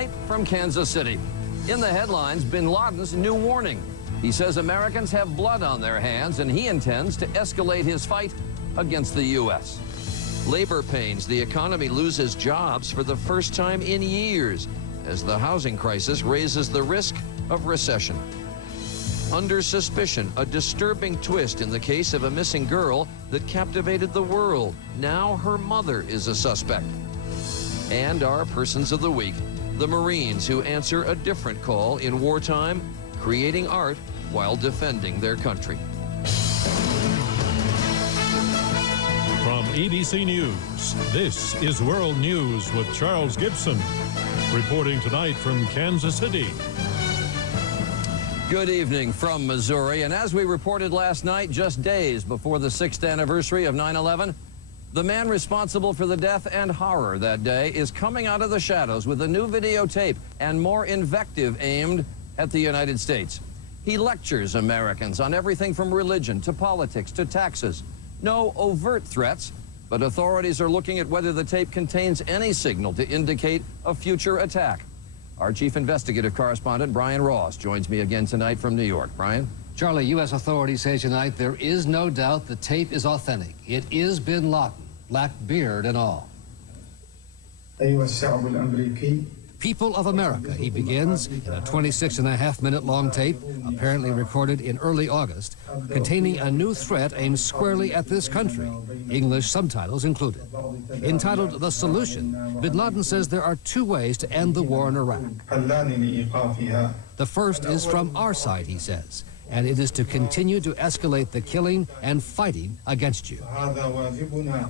tonight from Kansas City. In the headlines, bin Laden's new warning. He says Americans have blood on their hands, and he intends to escalate his fight against the U.S. Labor pains. The economy loses jobs for the first time in years as the housing crisis raises the risk of recession. Under suspicion, a disturbing twist in the case of a missing girl that captivated the world. Now her mother is a suspect. And our Persons of the Week, the Marines who answer a different call in wartime, creating art while defending their country. From ABC News, this is World News with Charles Gibson, reporting tonight from Kansas City. Good evening from Missouri, and as we reported last night, just days before the 6th anniversary of 9/11, the man responsible for the death and horror that day is coming out of the shadows with a new videotape and more invective aimed at the United States. He lectures Americans on everything from religion to politics to taxes. No overt threats, but authorities are looking at whether the tape contains any signal to indicate a future attack. Our chief investigative correspondent, Brian Ross, joins me again tonight from New York. Brian? Charlie, U.S. authorities say tonight there is no doubt the tape is authentic. It is bin Laden, black beard and all. People of America, he begins in a 26.5-minute long tape, apparently recorded in early August, containing a new threat aimed squarely at this country, English subtitles included. Entitled The Solution, bin Laden says there are two ways to end the war in Iraq. The first is from our side, he says, and it is to continue to escalate the killing and fighting against you.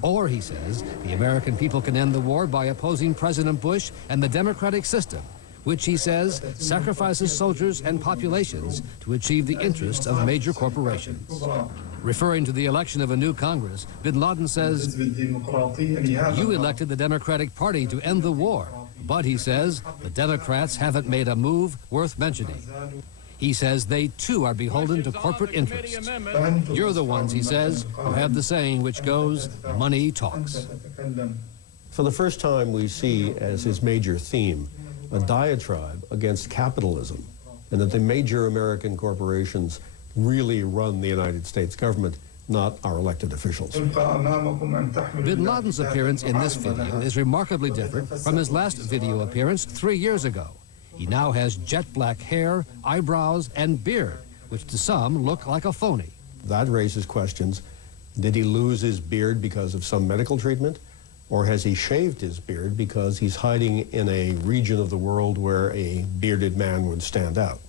Or, he says, the American people can end the war by opposing President Bush and the democratic system, which, he says, sacrifices soldiers and populations to achieve the interests of major corporations. Referring to the election of a new Congress, bin Laden says, you elected the Democratic Party to end the war, but, he says, the Democrats haven't made a move worth mentioning. He says they, too, are beholden to corporate interests. You're the ones, he says, who have the saying which goes, money talks. For the first time, we see as his major theme a diatribe against capitalism, and that the major American corporations really run the United States government, not our elected officials. Bin Laden's appearance in this video is remarkably different from his last video appearance 3 years ago. He now has jet black hair, eyebrows, and beard, which to some look like a phony. That raises questions. Did he lose his beard because of some medical treatment? Or has he shaved his beard because he's hiding in a region of the world where a bearded man would stand out?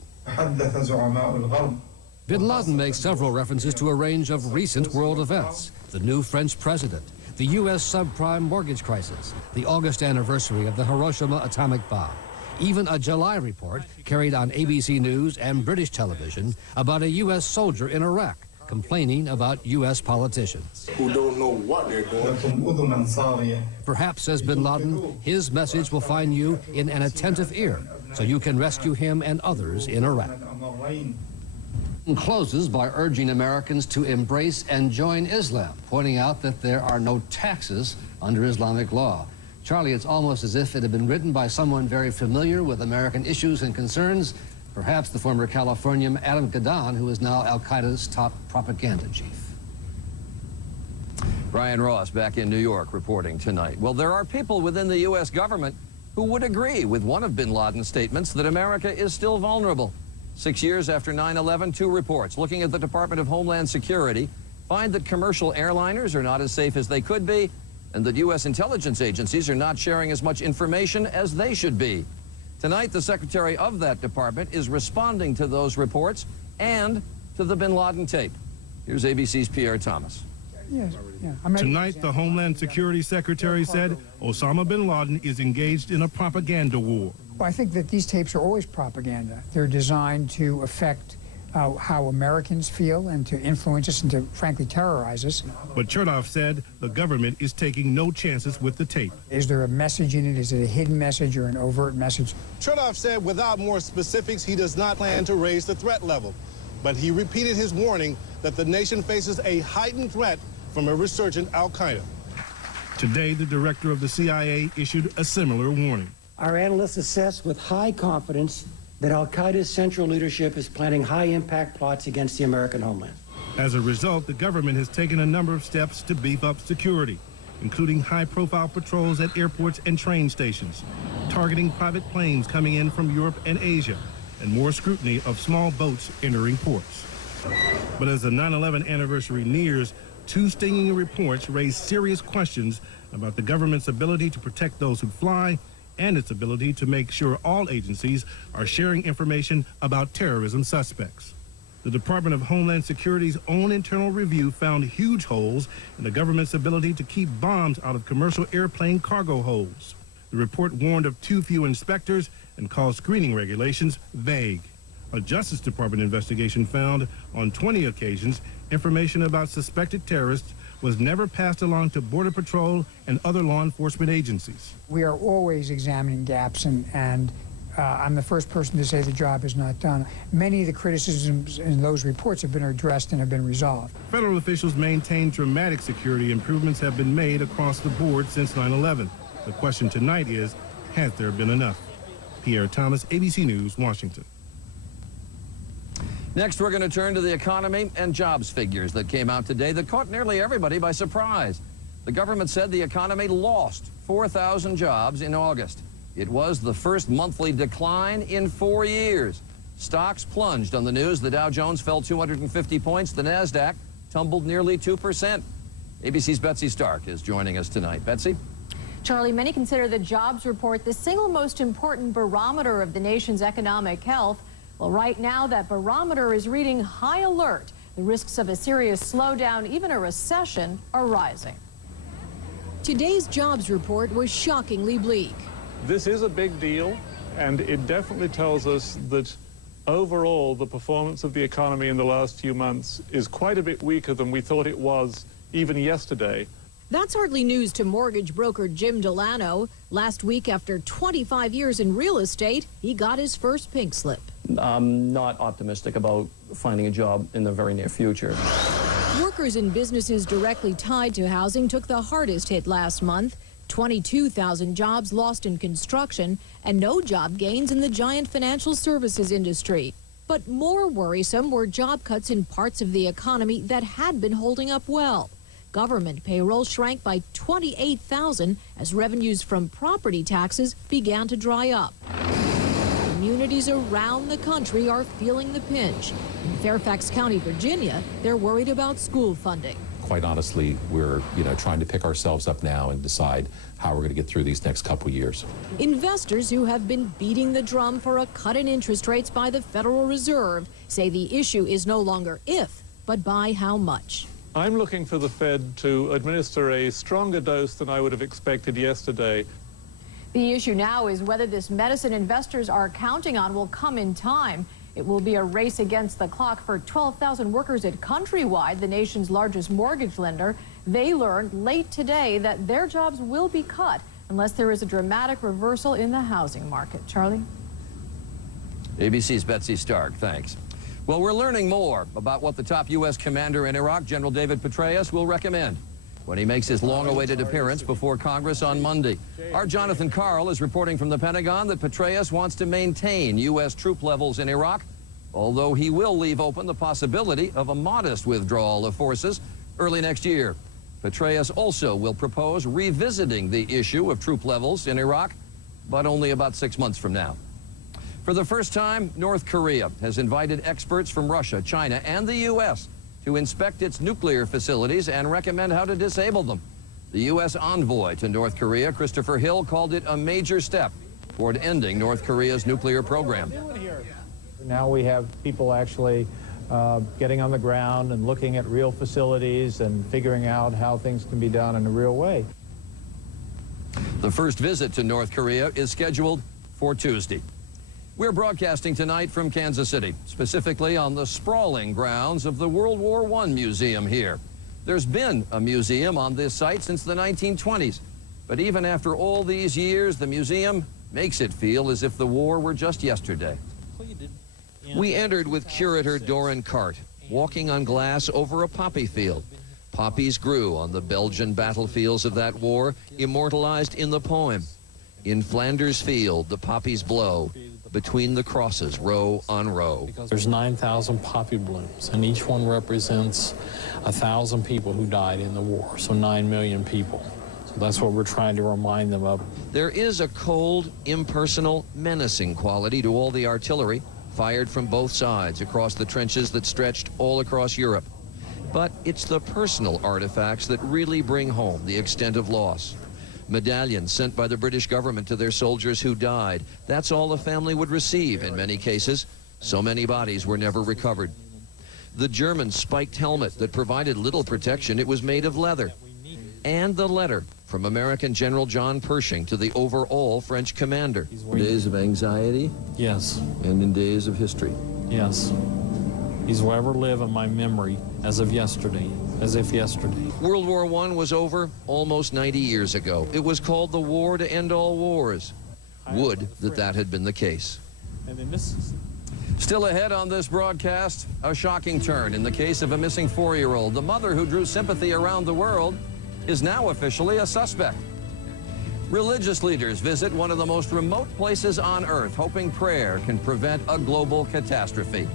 Bin Laden makes several references to a range of recent world events. The new French president, the U.S. subprime mortgage crisis, the August anniversary of the Hiroshima atomic bomb, even a July report carried on ABC News and British television about a U.S. soldier in Iraq complaining about U.S. politicians. Who don't know what they're doing. Perhaps, says bin Laden, his message will find you in an attentive ear so you can rescue him and others in Iraq. And closes by urging Americans to embrace and join Islam, pointing out that there are no taxes under Islamic law. Charlie, it's almost as if it had been written by someone very familiar with American issues and concerns, perhaps the former Californian Adam Gadon, who is now al-Qaeda's top propaganda chief. Brian Ross back in New York reporting tonight. Well, there are people within the U.S. government who would agree with one of bin Laden's statements that America is still vulnerable. 6 years after 9/11, two reports looking at the Department of Homeland Security find that commercial airliners are not as safe as they could be, and that U.S. intelligence agencies are not sharing as much information as they should be. Tonight, the secretary of that department is responding to those reports and to the bin Laden tape. Here's ABC's Pierre Thomas. Yes, yeah. Tonight, the Homeland Security Secretary said Osama bin Laden is engaged in a propaganda war. Well, I think that these tapes are always propaganda. They're designed to affect how Americans feel and to influence us and to, frankly, terrorize us. But Chertoff said the government is taking no chances with the tape. Is there a message in it? Is it a hidden message or an overt message? Chertoff said without more specifics, he does not plan to raise the threat level. But he repeated his warning that the nation faces a heightened threat from a resurgent al-Qaeda. Today, the director of the CIA issued a similar warning. our analysts assess with high confidence that al-Qaeda's central leadership is planning high-impact plots against the American homeland. As a result, the government has taken a number of steps to beef up security, including high-profile patrols at airports and train stations, targeting private planes coming in from Europe and Asia, and more scrutiny of small boats entering ports. But as the 9/11 anniversary nears, two stinging reports raise serious questions about the government's ability to protect those who fly and its ability to make sure all agencies are sharing information about terrorism suspects. The Department of Homeland Security's own internal review found huge holes in the government's ability to keep bombs out of commercial airplane cargo holds. The report warned of too few inspectors and called screening regulations vague. A Justice Department investigation found on 20 occasions information about suspected terrorists was never passed along to Border Patrol and other law enforcement agencies. We are always examining gaps, and I'm the first person to say the job is not done. Many of the criticisms in those reports have been addressed and have been resolved. Federal officials maintain dramatic security improvements have been made across the board since 9/11. The question tonight is, has there been enough? Pierre Thomas, ABC News, Washington. Next, we're going to turn to the economy and jobs figures that came out today that caught nearly everybody by surprise. The government said the economy lost 4,000 jobs in August. It was the first monthly decline in 4 years. Stocks plunged on the news. The Dow Jones fell 250 points. The NASDAQ tumbled nearly 2%. ABC's Betsy Stark is joining us tonight. Betsy? Charlie, many consider the jobs report the single most important barometer of the nation's economic health. Well, right now, that barometer is reading high alert. The risks of a serious slowdown, even a recession, are rising. Today's jobs report was shockingly bleak. This is a big deal, and it definitely tells us that overall the performance of the economy in the last few months is quite a bit weaker than we thought it was even yesterday. That's hardly news to mortgage broker Jim Delano. Last week, after 25 years in real estate, he got his first pink slip. I'm not optimistic about finding a job in the very near future. Workers in businesses directly tied to housing took the hardest hit last month. 22,000 jobs lost in construction and no job gains in the giant financial services industry. But more worrisome were job cuts in parts of the economy that had been holding up well. Government payroll shrank by 28,000 as revenues from property taxes began to dry up. Communities around the country are feeling the pinch. In Fairfax County, Virginia, they're worried about school funding. Quite honestly, we're trying to pick ourselves up now and decide how we're going to get through these next couple years. Investors who have been beating the drum for a cut in interest rates by the Federal Reserve say the issue is no longer if, but by how much. I'm looking for the Fed to administer a stronger dose than I would have expected yesterday. The issue now is whether this medicine investors are counting on will come in time. It will be a race against the clock for 12,000 workers at Countrywide, the nation's largest mortgage lender. They learned late today that their jobs will be cut unless there is a dramatic reversal in the housing market. Charlie? ABC's Betsy Stark, thanks. Well, we're learning more about what the top U.S. commander in Iraq, General David Petraeus, will recommend when he makes his long-awaited appearance before Congress on Monday. Our Jonathan Karl is reporting from the Pentagon that Petraeus wants to maintain U.S. troop levels in Iraq, although he will leave open the possibility of a modest withdrawal of forces early next year. Petraeus also will propose revisiting the issue of troop levels in Iraq, but only about 6 months from now. For the first time, North Korea has invited experts from Russia, China, and the U.S. to inspect its nuclear facilities and recommend how to disable them. The U.S. envoy to North Korea, Christopher Hill, called it a major step toward ending North Korea's nuclear program. Now we have people actually getting on the ground and looking at real facilities and figuring out how things can be done in a real way. The first visit to North Korea is scheduled for Tuesday. We're broadcasting tonight from Kansas City, specifically on the sprawling grounds of the World War I Museum here. There's been a museum on this site since the 1920s, but even after all these years, the museum makes it feel as if the war were just yesterday. We entered with curator Doran Cart, walking on glass over a poppy field. Poppies grew on the Belgian battlefields of that war, immortalized in the poem. In Flanders Field, the poppies blow. Between the crosses, row on row. There's 9,000 poppy blooms, and each one represents 1,000 people who died in the war, so 9 million people. So that's what we're trying to remind them of. There is a cold, impersonal, menacing quality to all the artillery fired from both sides across the trenches that stretched all across Europe. But it's the personal artifacts that really bring home the extent of loss. Medallions sent by the British government to their soldiers who died. That's all the family would receive in many cases. So many bodies were never recovered. The German spiked helmet that provided little protection, it was made of leather. And the letter from American General John Pershing to the overall French commander. Days of anxiety? Yes. And in days of history? Yes. These will ever live in my memory as of yesterday, as if yesterday. World War I was over almost 90 years ago. It was called the War to End All Wars. Would that had been the case. And then this is... Still ahead on this broadcast, a shocking turn in the case of a missing 4-year-old. The mother who drew sympathy around the world is now officially a suspect. Religious leaders visit one of the most remote places on earth, hoping prayer can prevent a global catastrophe.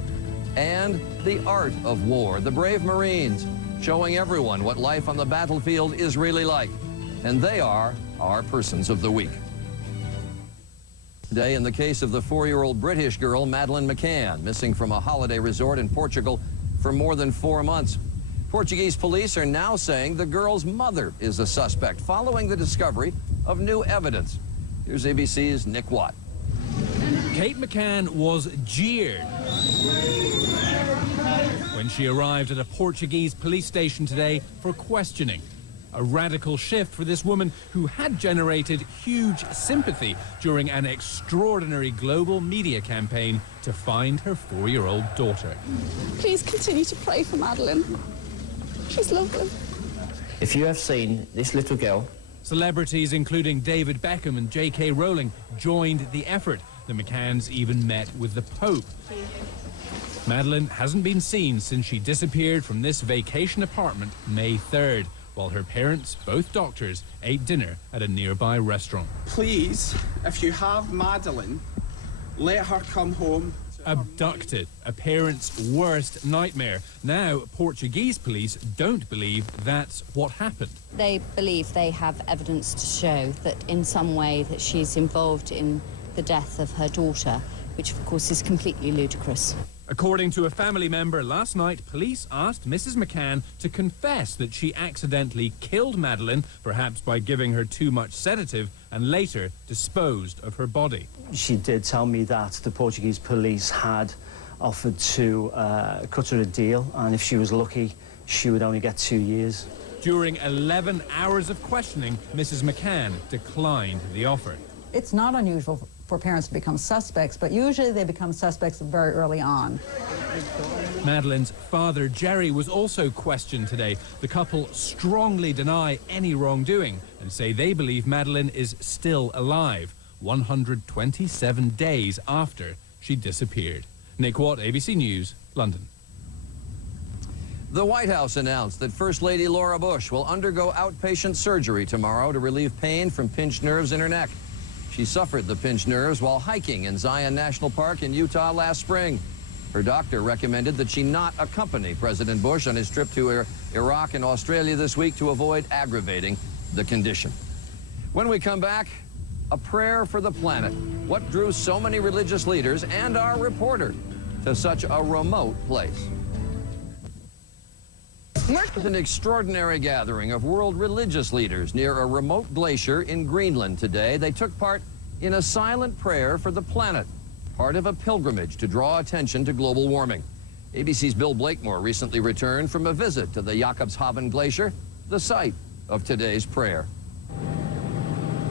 And the art of war, the brave Marines, showing everyone what life on the battlefield is really like. And they are our persons of the week. Today, in the case of the 4-year-old British girl, Madeleine McCann, missing from a holiday resort in Portugal for more than 4 months. Portuguese police are now saying the girl's mother is a suspect following the discovery of new evidence. Here's ABC's Nick Watt. Kate McCann was jeered when she arrived at a Portuguese police station today for questioning. A radical shift for this woman who had generated huge sympathy during an extraordinary global media campaign to find her 4-year-old daughter. Please continue to pray for Madeleine. She's lovely. If you have seen this little girl... Celebrities including David Beckham and J.K. Rowling joined the effort. The McCanns even met with the Pope. Madeleine hasn't been seen since she disappeared from this vacation apartment May 3rd, while her parents, both doctors, ate dinner at a nearby restaurant. Please, if you have Madeleine, let her come home. Abducted, a parent's worst nightmare. Now, Portuguese police don't believe that's what happened. They believe they have evidence to show that in some way that she's involved in the death of her daughter, which of course is completely ludicrous. According to a family member, last night police asked Mrs. McCann to confess that she accidentally killed Madeleine, perhaps by giving her too much sedative, and later disposed of her body. She did tell me that the Portuguese police had offered to cut her a deal, and if she was lucky, she would only get 2 years. During 11 hours of questioning, Mrs. McCann declined the offer. It's not unusual for parents to become suspects, but usually they become suspects very early on. Madeleine's father, Jerry, was also questioned today. The couple strongly deny any wrongdoing and say they believe Madeleine is still alive, 127 days after she disappeared. Nick Watt, ABC News, London. The White House announced that First Lady Laura Bush will undergo outpatient surgery tomorrow to relieve pain from pinched nerves in her neck. She suffered the pinched nerves while hiking in Zion National Park in Utah last spring. Her doctor recommended that she not accompany President Bush on his trip to Iraq and Australia this week to avoid aggravating the condition. When we come back, a prayer for the planet. What drew so many religious leaders and our reporter to such a remote place? With an extraordinary gathering of world religious leaders near a remote glacier in Greenland today, they took part in a silent prayer for the planet, part of a pilgrimage to draw attention to global warming. ABC's Bill Blakemore recently returned from a visit to the Jakobshavn Glacier, the site of today's prayer.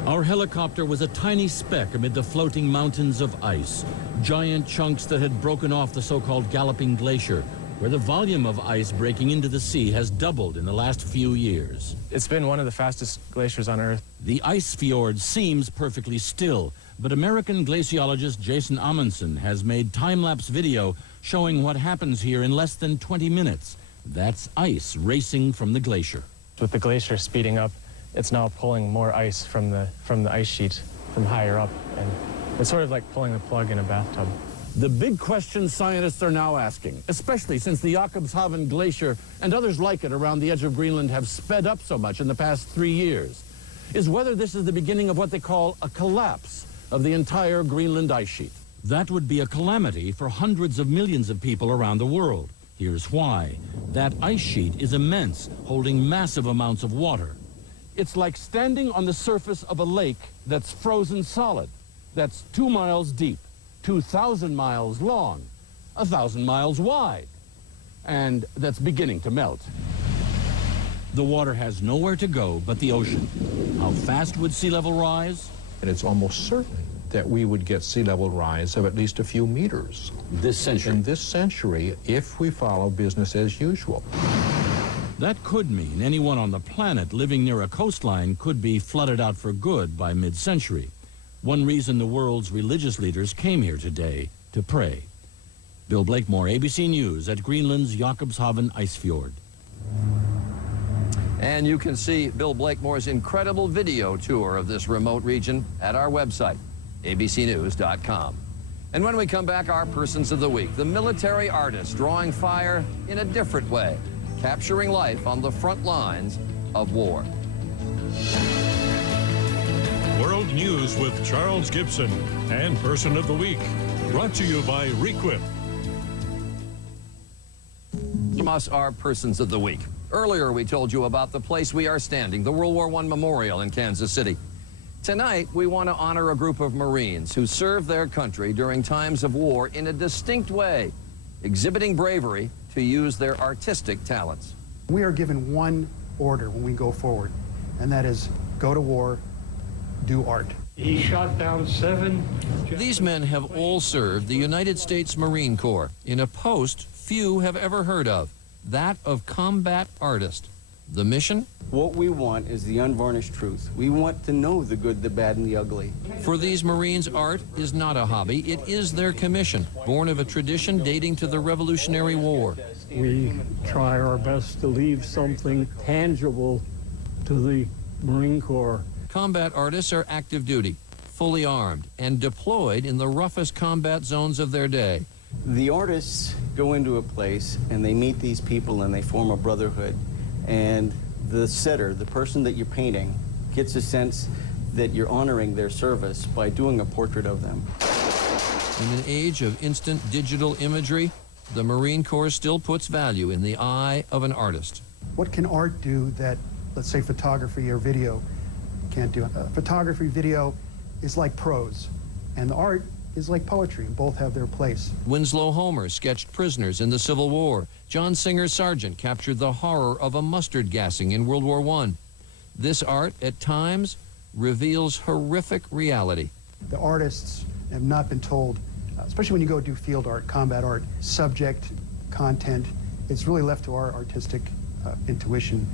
Our helicopter was a tiny speck amid the floating mountains of ice, giant chunks that had broken off the so-called Galloping Glacier, where the volume of ice breaking into the sea has doubled in the last few years. It's been one of the fastest glaciers on Earth. The ice fjord seems perfectly still, but American glaciologist Jason Amundsen has made time-lapse video showing what happens here in less than 20 minutes. That's ice racing from the glacier. With the glacier speeding up, it's now pulling more ice from the ice sheet. from higher up, and it's sort of like pulling the plug in a bathtub. The big question scientists are now asking, especially since the Jakobshavn Glacier and others like it around the edge of Greenland have sped up so much in the past 3 years, is whether this is the beginning of what they call a collapse of the entire Greenland ice sheet. That would be a calamity for hundreds of millions of people around the world. Here's why. That ice sheet is immense, holding massive amounts of water. It's like standing on the surface of a lake that's frozen solid, that's 2 miles deep, 2,000 miles long, 1,000 miles wide, and that's beginning to melt. The water has nowhere to go but the ocean. How fast would sea level rise? And it's almost certain that we would get sea level rise of at least a few meters. This century? In this century, if we follow business as usual. That could mean anyone on the planet living near a coastline could be flooded out for good by mid-century. One reason the world's religious leaders came here today to pray. Bill Blakemore, ABC News at Greenland's Jakobshavn ice fjord. And you can see Bill Blakemore's incredible video tour of this remote region at our website, abcnews.com. And when we come back, our Persons of the Week, the military artist drawing fire in a different way, capturing life on the front lines of war. World News with Charles Gibson and Person of the Week, brought to you by Requip. From us, our Persons of the Week. Earlier, we told you about the place we are standing, the World War I Memorial in Kansas City. Tonight, we want to honor a group of Marines who served their country during times of war in a distinct way, exhibiting bravery to use their artistic talents. We are given one order when we go forward, and that is go to war, do art. He shot down 7. These men have all served the United States Marine Corps in a post few have ever heard of, that of combat artist. The mission? What we want is the unvarnished truth. We want to know the good, the bad, and the ugly. For these Marines, art is not a hobby. It is their commission, born of a tradition dating to the Revolutionary War. We try our best to leave something tangible to the Marine Corps. Combat artists are active duty, fully armed, and deployed in the roughest combat zones of their day. The artists go into a place and they meet these people and they form a brotherhood. And the sitter, the person that you're painting, gets a sense that you're honoring their service by doing a portrait of them. In an age of instant digital imagery, the Marine Corps still puts value in the eye of an artist. What can art do that, let's say, photography or video can't do? Photography, video is like prose, and the art is like poetry. Both have their place. Winslow Homer sketched prisoners in the Civil War. John Singer Sargent captured the horror of a mustard gassing in World War I. This art, at times, reveals horrific reality. The artists have not been told, especially when you go do field art, combat art, subject, content, it's really left to our artistic intuition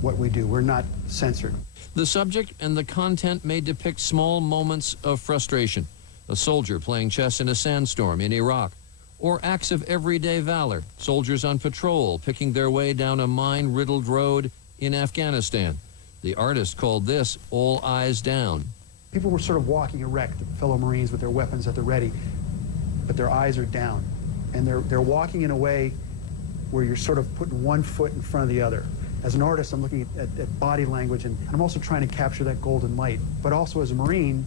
what we do. We're not censored. The subject and the content may depict small moments of frustration. A soldier playing chess in a sandstorm in Iraq, or acts of everyday valor, soldiers on patrol picking their way down a mine-riddled road in Afghanistan. The artist called this all eyes down. People were sort of walking erect, fellow Marines with their weapons at the ready, but their eyes are down. And they're walking in a way where you're sort of putting one foot in front of the other. As an artist, I'm looking at body language, and I'm also trying to capture that golden light. But also as a Marine,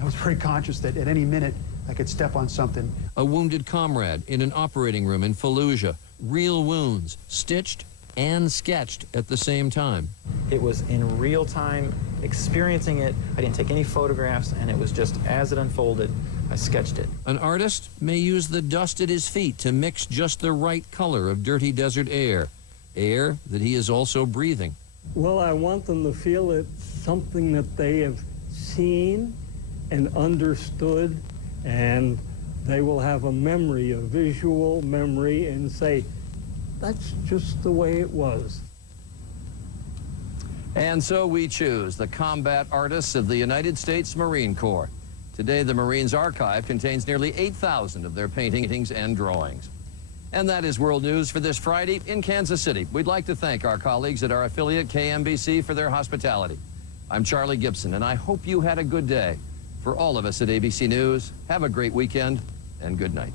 I was very conscious that at any minute I could step on something. A wounded comrade in an operating room in Fallujah. Real wounds, stitched and sketched at the same time. It was in real time, experiencing it. I didn't take any photographs, and it was just as it unfolded, I sketched it. An artist may use the dust at his feet to mix just the right color of dirty desert air, air that he is also breathing. Well, I want them to feel it's something that they have seen and understood, and they will have a memory, a visual memory, and say, that's just the way it was. And so we choose the combat artists of the United States Marine Corps. Today, the Marines Archive contains nearly 8,000 of their paintings and drawings. And that is World News for this Friday in Kansas City. We'd like to thank our colleagues at our affiliate KMBC for their hospitality. I'm Charlie Gibson, and I hope you had a good day. For all of us at ABC News, have a great weekend and good night.